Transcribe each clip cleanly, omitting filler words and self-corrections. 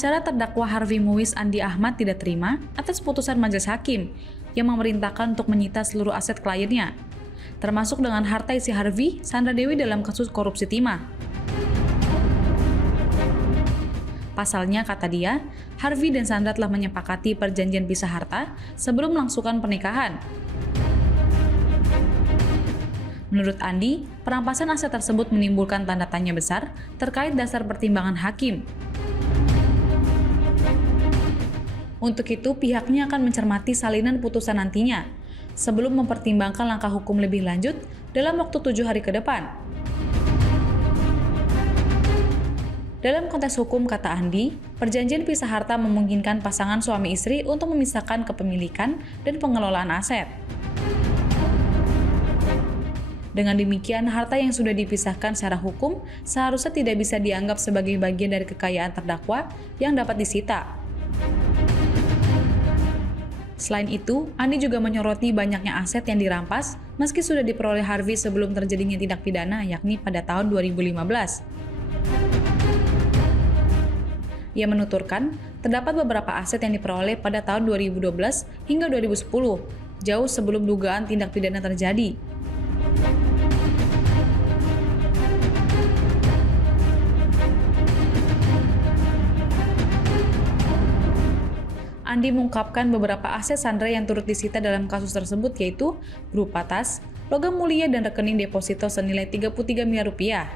Pengacara terdakwa Harvey Muiz Andi Ahmad tidak terima atas putusan majelis hakim yang memerintahkan untuk menyita seluruh aset kliennya, termasuk dengan harta isi Harvey, Sandra Dewi dalam kasus korupsi timah. Pasalnya, kata dia, Harvey dan Sandra telah menyepakati perjanjian pisah harta sebelum melangsungkan pernikahan. Menurut Andi, perampasan aset tersebut menimbulkan tanda tanya besar terkait dasar pertimbangan hakim. Untuk itu, pihaknya akan mencermati salinan putusan nantinya, sebelum mempertimbangkan langkah hukum lebih lanjut dalam waktu 7 hari ke depan. Dalam konteks hukum, kata Andi, perjanjian pisah harta memungkinkan pasangan suami istri untuk memisahkan kepemilikan dan pengelolaan aset. Dengan demikian, harta yang sudah dipisahkan secara hukum seharusnya tidak bisa dianggap sebagai bagian dari kekayaan terdakwa yang dapat disita. Selain itu, Andi juga menyoroti banyaknya aset yang dirampas meski sudah diperoleh Harvey sebelum terjadinya tindak pidana, yakni pada tahun 2015. Ia menuturkan, terdapat beberapa aset yang diperoleh pada tahun 2012 hingga 2010, jauh sebelum dugaan tindak pidana terjadi. Andi mengungkapkan beberapa aset Sandra yang turut disita dalam kasus tersebut, yaitu berupa tas, logam mulia, dan rekening deposito senilai 33 miliar rupiah.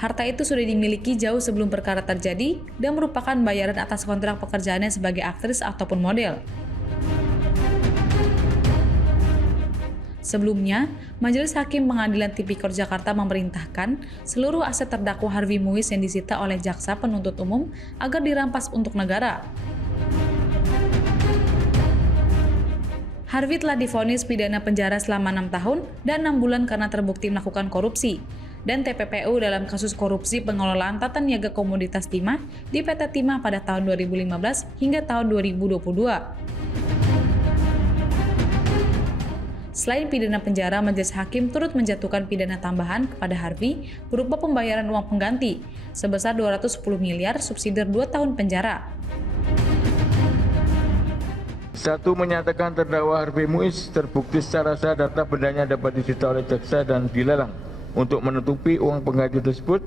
Harta itu sudah dimiliki jauh sebelum perkara terjadi dan merupakan bayaran atas kontrak pekerjaannya sebagai aktris ataupun model. Sebelumnya, Majelis Hakim Pengadilan Tipikor Jakarta memerintahkan seluruh aset terdakwa Harvey Muiz yang disita oleh Jaksa Penuntut Umum agar dirampas untuk negara. Harvey telah divonis pidana penjara selama 6 tahun dan 6 bulan karena terbukti melakukan korupsi dan TPPU dalam kasus korupsi pengelolaan tata niaga komoditas timah di PT Timah pada tahun 2015 hingga tahun 2022. Selain pidana penjara, majelis hakim turut menjatuhkan pidana tambahan kepada Harvey berupa pembayaran uang pengganti sebesar 210 miliar subsidi 2 tahun penjara. Satu, menyatakan terdakwa Harvey Muiz terbukti secara sah data bendanya dapat disita oleh jaksa dan dilelang untuk menutupi uang pengganti tersebut